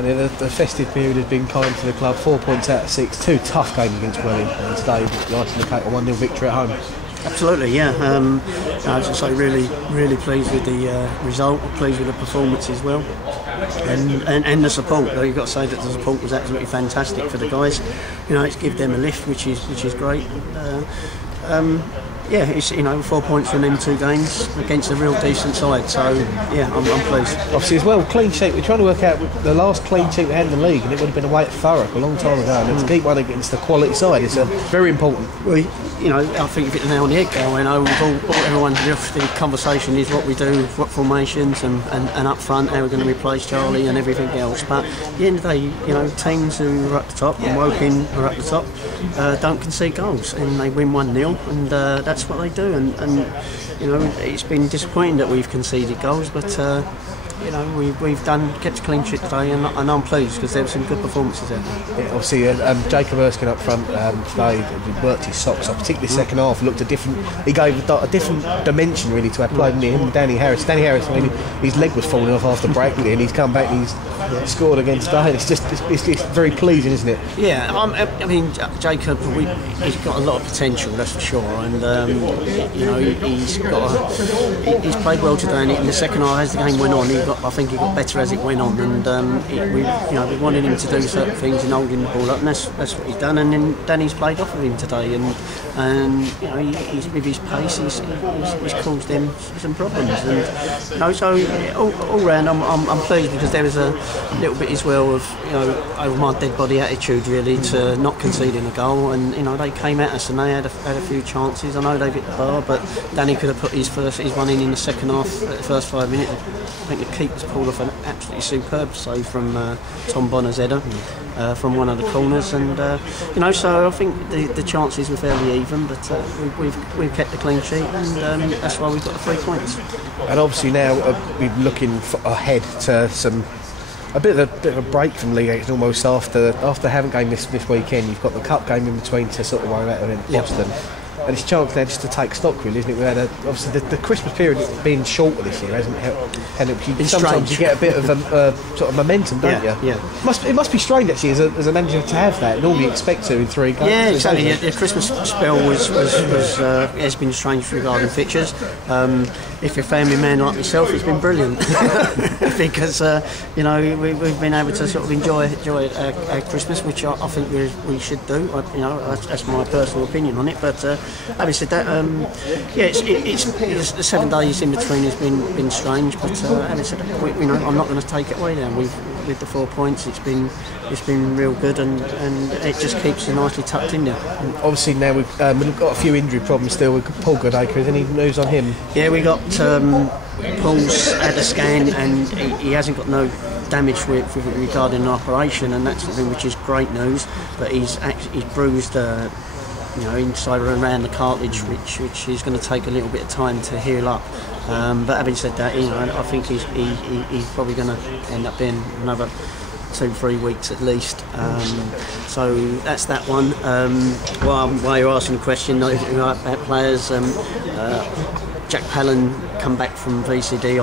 Tony, the festive period has been kind to the club. 4 points out of 6, 2 tough games against Welling, and today nice to look at a 1-0 victory at home. Absolutely, yeah. As I say, really pleased with the result, pleased with the performance as well, and the support. You've got to say that the support was absolutely fantastic for the guys. You know, it's give them a lift, which is great. Yeah, it's 4 points from them 2 games against a real decent side. So yeah, I'm pleased. Obviously, as well, clean sheet. We're trying to work out the last clean sheet we had in the league, and it would have been away at Thurrock a long time ago. And to keep one against the quality side is very important. Well, I think if it's now on the head going, everyone, the conversation is what we do, what formations, and up front how we're going to replace Charlie and everything else. But at the end of the day, teams who are up the top, and Woking are up the top, don't concede goals, and they win 1-0, and that's what they do. And it's been disappointing that we've conceded goals, but we've kept a clean sheet today, and I'm pleased because there were some good performances there. Yeah, obviously, Jacob Erskine up front today, he worked his socks off, particularly the second half. Looked he gave a different dimension really to our play than him and Danny Harris. Danny Harris, I mean, his leg was falling off after break, and he's come back and he's scored again today. It's very pleasing, isn't it? Yeah, I mean, Jacob, he's got a lot of potential, that's for sure, and he's played well today. And in the second half, as the game went on, I think he got better as it went on, and we wanted him to do certain things and holding the ball up, and that's what he's done. And then Danny's played off of him today, and he's with his pace, he's caused them some problems. And so all round, I'm pleased because there was a little bit as well of over my dead body attitude really to not conceding a goal, and they came at us and they had a few chances. I know they've hit the bar, but Danny could have put his one in the second half at the first 5 minutes. I think the keeper's pulled off an absolutely superb save from Tom Bonner's header from one of the corners, and so I think the chances were fairly even, but we've kept the clean sheet, and that's why we've got the 3 points. And obviously now we're looking ahead to a bit of a break from League Action almost after having game this weekend. You've got the cup game in between to sort of worry about in Boston. And it's a chance now just to take stock, really, isn't it? We had obviously the Christmas period being shorter this year, hasn't it? And sometimes you get a bit of sort of momentum, don't you? Yeah. It must be strange actually as a manager to have that. Normally you expect to in 3 games. Yeah, exactly. The Christmas spell has been strange regarding fixtures. If you're a family man like myself, it's been brilliant because we've been able to sort of enjoy our Christmas, which I think we should do. That's my personal opinion on it. But having said that, it's the 7 days in between has been strange. But having said that, I'm not going to take it away now. With the 4 points, it's been real good, and it just keeps you nicely tucked in there. And obviously now we've got a few injury problems still with Paul Goodacre. Is any news on him? Yeah, we got Paul's had a scan, and he hasn't got no damage regarding an operation, and that's something which is great news. But he's bruised, inside and around the cartilage, which is going to take a little bit of time to heal up. But having said that, I think he's probably going to end up being another 2-3 weeks at least. So that's that one. While you're asking the question, about players, Jack Pallen come back from VCD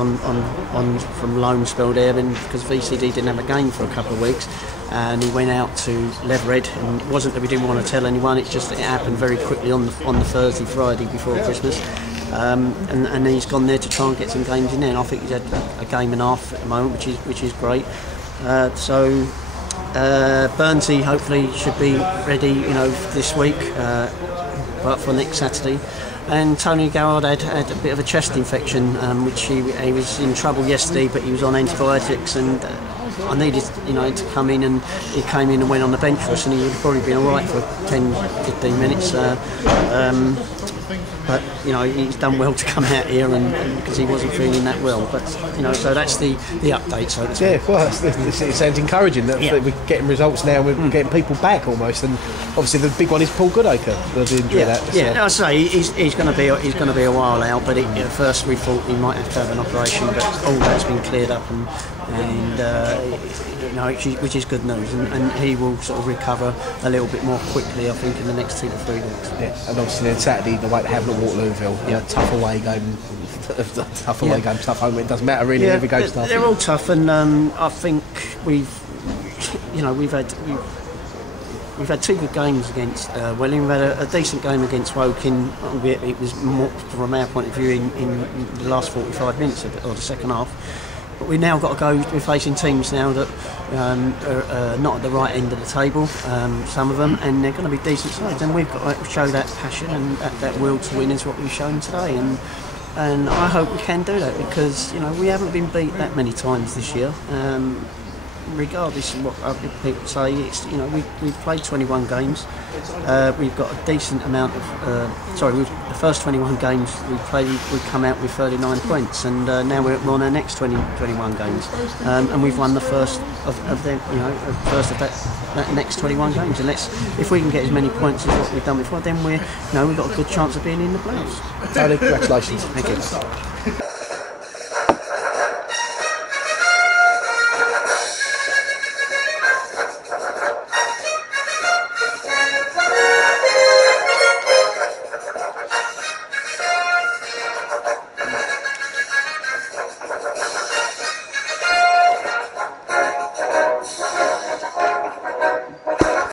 from loan spell there, because VCD didn't have a game for a couple of weeks, and he went out to Leatherhead, and it wasn't that we didn't want to tell anyone, it happened very quickly on the Thursday, Friday before Christmas. And he's gone there to try and get some games in there, and I think he's had a game and a half at the moment, which is great. So Burnsy hopefully should be ready, this week, but for next Saturday. And Tony Garrard had a bit of a chest infection, which he was in trouble yesterday, but he was on antibiotics, and I needed to come in, and he came in and went on the bench for us, and he would have probably been alright for 10-15 minutes. But he's done well to come out here, and because he wasn't feeling that well. But so that's the update. So yeah, well, it sounds encouraging that we're getting results now. We're getting people back almost, and obviously the big one is Paul Goodacre. The injury I say he's going to be a while out. But at first we thought he might have to have an operation, but all that's been cleared up, and which is good news, and he will sort of recover a little bit more quickly, I think, in the next 2 to 3 weeks. Yeah, and obviously then Saturday the way to have a little Waterlooville. Tough away game, tough away game, tough home. It doesn't matter really. Every game's tough. They're all tough, and I think we've had two good games against Welling. We've had a decent game against Woking, albeit it was more from our point of view in the last 45 minutes of the second half. But we've now got to go. We're facing teams now that are not at the right end of the table, some of them, and they're going to be decent sides. And we've got to show that passion and that will to win is what we've shown today. And I hope we can do that, because we haven't been beat that many times this year. Regardless of what other people say, it's we've played 21 games. We've got a decent amount of the first 21 games we played, we come out with 39 points, and now we're on our next 21 games, and we've won the first of that next 21 games. And if we can get as many points as what we've done before, then we've got a good chance of being in the playoffs. Tony, congratulations. Thank you.